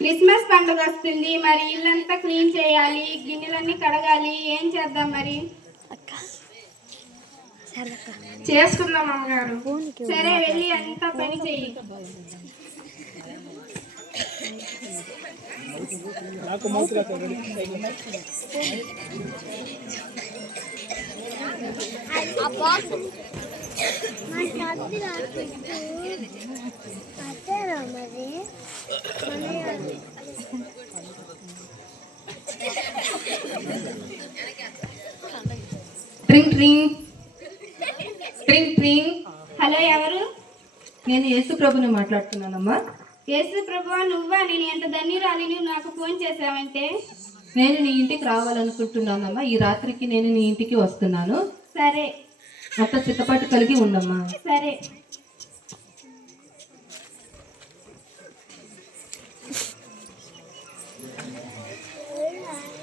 Christmas పండుగ వస్తుంది, మరి ఇల్లంతా క్లీన్ చేయాలి, గిన్నెలన్నీ కడగాలి. ఏం చేద్దాం మరి? చేసుకుందాం అమ్మగారు. సరే, వెళ్ళి అంతా పని చెయ్యి. ట్రింగ్ ట్రింగ్ ట్రింగ్ ట్రింగ్. హలో, ఎవరు? నేను యేసు ప్రభుని మాట్లాడుతున్నానమ్మా. యేసు ప్రభువా, నువ్వా? నేను ఎంత ధన్యురాలి, నువ్వు నాకు ఫోన్ చేసావంటే. నేను నీ ఇంటికి రావాలనుకుంటున్నానమ్మా. ఈ రాత్రికి నేను నీ ఇంటికి వస్తున్నాను. సరే. అంత సిద్ధపాటు కలిగి ఉండమ్మా. సరే.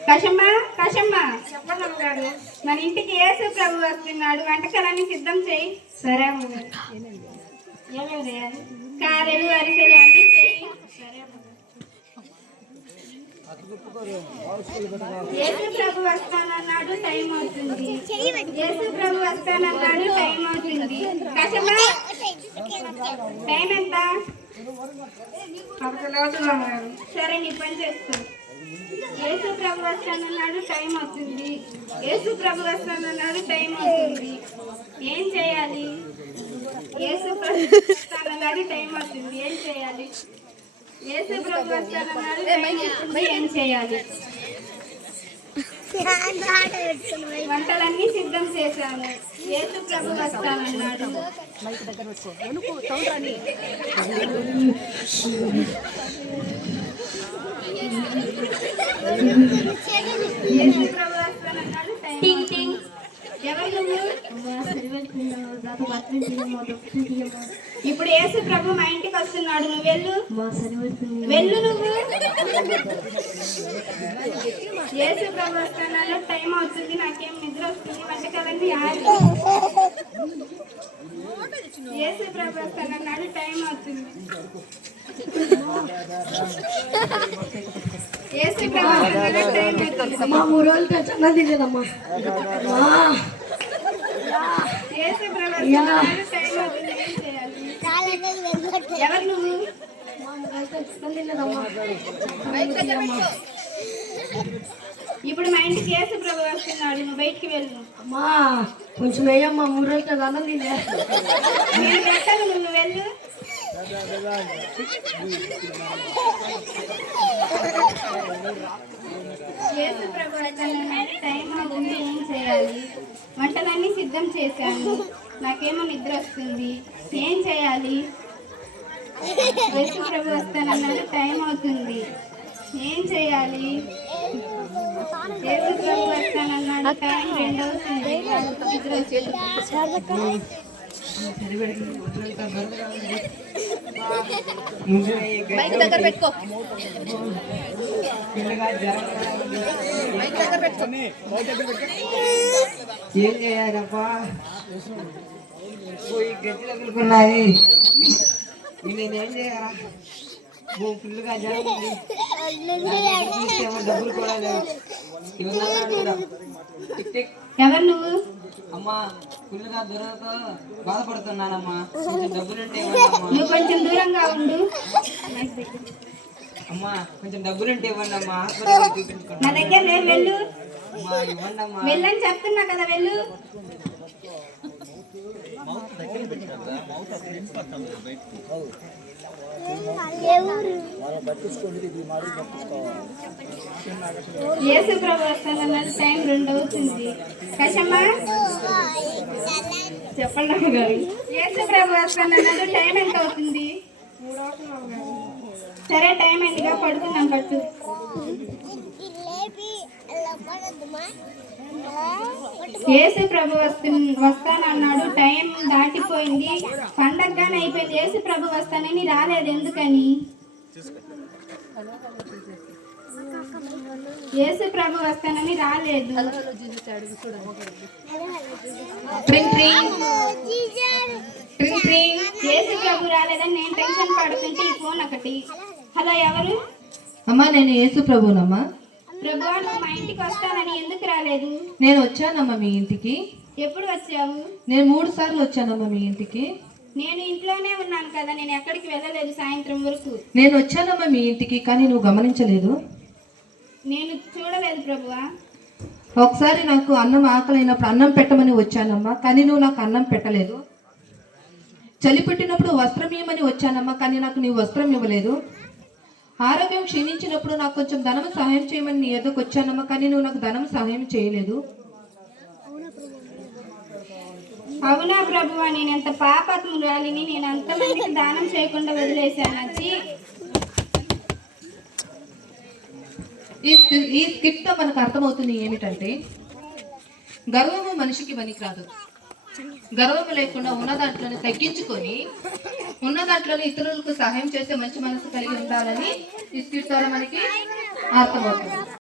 కషమ్మ, కషమ్మ, చెప్పండి అమ్మగారు. మన ఇంటికి యేసు ప్రభు వస్తున్నాడు, వంటకాలన్నీ సిద్ధం చేయి. సరే అమ్మగారు. ఏమేమి చేయాలి? కారెలు, అరిసెలు అన్నీ చేయి. యేసు ప్రభు వస్తానన్నాడు, టైం అవుతుంది. యేసు ప్రభు వస్తానన్నాడు, టైం అవుతుంది. కషమ్మ, టైం ఎంత? 11 అవుతుంది అమ్మగారు. సరే, నీ పని చేసుకో. యేసు ప్రభు వస్తానన్నాడు, టైం అవుతుంది. యేసు ప్రభు వస్తానన్నాడు, టైం అవుతుంది. ఏం చేయాలి? యేసు ప్రభు వస్తానన్నాడు, టైం అవుతుంది. ఏం చేయాలి? యేసు ప్రభు వస్తానన్నాడు, టైం అవుతుంది. ఏం చేయాలి? వంటలన్నీ సిద్ధం చేశాను. యేసు ప్రభు వస్తానన్నాడు. యేసు ప్రభు వస్తానన్నాడు, టైం అవుతుంది. ఎవరు నువ్వు? ఇప్పుడు యేసు ప్రభు మా ఇంటికి వస్తున్నాడు, నువ్వు వెళ్ళు. వెళ్ళు నువ్వు. యేసు ప్రభు వస్తున్నాడు, టైం అవుతుంది. నాకేం నిద్ర వస్తుంది, వంటకాలన్నీ యేసు ప్రభు వస్తానన్నాడు, టైం అవుతుంది. యేసు ప్రభు వస్తానన్నాడు, టైం అవుతుంది. అమ్మా 3 రోజులు చాలా తినేదమ్మా. యేసు ప్రభు వస్తానన్నాడు, టైం అవుతుంది. ఏం చేయాలి? ఎవరు నువ్వు? ఇప్పుడు మా ఇంటికి యేసు ప్రభు వస్తున్నాడు, నువ్వు బయటికి వెళ్ళు. అమ్మా కొంచెం వేయమ్మా, 3 రోజులు అన్నం తినే. నేను పెట్టాను, నువ్వు వెళ్ళు. యేసు ప్రభు వస్తానన్నాడు, టైం అవుతుంది. ఏం చేయాలి? వంటలన్నీ సిద్ధం చేశాను, నాకేమో నిద్ర వస్తుంది. ఏం చేయాలి? యేసు ప్రభు వస్తానన్నాడు, టైం అవుతుంది. ఏం చేయాలి? యేసు ప్రభు వస్తానన్నాడు, టైం 2 అవుతుంది. నిద్ర వస్తుంది. దగ్గర పెట్టుకో. ఏం చేయాలప్పా? పోయి గట్టి తగులుకున్నది. నేనేం చేయాలా? ఫుల్గా జ్వరం ఉంది. డబ్బులు కూడా లేవు. ఎవరు నువ్వు? అమ్మా ఫుల్గా జ్వరంతో బాధపడుతున్నానమ్మా. కొంచెం డబ్బులుంటే నువ్వు కొంచెం దూరంగా ఉండు. అమ్మా కొంచెం డబ్బులుంటే ఇవ్వండి అమ్మా. హాస్పిటల్ చూపించుకోండి. నా దగ్గర లేదు, వెళ్ళు. అమ్మా ఇవ్వండి అమ్మా. వెళ్ళని చెప్తున్నా కదా, వెళ్ళు. యేసు ప్రభు వస్తానన్నాడు, టైం 2 అవుతుంది. కషమ్మ, చెప్పండి అమ్మగారు. యేసు ప్రభు వస్తానన్నాడు, టైం ఎంత అవుతుంది? 3 అవుతుంది అమ్మగారు. సరే, టైం ఎంతగా పడుకున్నాం పట్టు. యేసు ప్రభు వస్తానన్నాడు, టైం దాటిపోయింది. పండగగానే అయిపోయింది. యేసు ప్రభు వస్తానని రాలేదు, ఎందుకని? యేసు ప్రభు వస్తానని రాలేదు. యేసు రాలేదని నేను టెన్షన్ పడుతుంటే ఈ ఫోన్ ఒకటి. హలో, ఎవరు? అమ్మా నేను యేసు ప్రభునమ్మా. ప్రభువా, నువ్వు మా ఇంటికి వస్తానని ఎందుకు రాలేదు? నేను వచ్చానమ్మా మీ ఇంటికి. ఎప్పుడు వచ్చావు? నేను 3 సార్లు వచ్చానమ్మా మీ ఇంటికి. నేను ఇంట్లోనే ఉన్నాను కదా, నేను ఎక్కడికి వెళ్ళలేదు సాయంత్రం వరకు. నేను వచ్చానమ్మా మీ ఇంటికి, కానీ నువ్వు గమనించలేదు. నేను చూడలేదు ప్రభువా. ఒకసారి నాకు అన్నం ఆకలైనప్పుడు అన్నం పెట్టమని వచ్చానమ్మా, కానీ నువ్వు నాకు అన్నం పెట్టలేదు. చలి పెట్టినప్పుడు వస్త్రం ఇవ్వమని వచ్చానమ్మా, కానీ నాకు నీ వస్త్రం ఇవ్వలేదు. ఆరోగ్యం క్షీణించినప్పుడు నాకు కొంచెం ధనం సహాయం చేయమని నీ ఎదుకు వచ్చానమ్మా, కానీ నువ్వు నాకు ధనం సహాయం చేయలేదు. అవునా ప్రభువా, నేను ఎంత పాపాత్మురాలిని, నేను అంతమందికి దానం చేయకుండా వదిలేశాను. నచ్చి ఈ స్కిట్ తో మనకు అర్థమవుతుంది ఏమిటంటే, గర్వము మనిషికి పనికిరాదు. గర్వము లేకుండా ఉన్న దాంట్లోనే తగ్గించుకొని ఉన్న దాంట్లోనే ఇతరులకు సహాయం చేసే మంచి మనసు కలిగి ఉండాలని ఈ స్కిట్ ద్వారా మనకి అర్థమవుతుంది.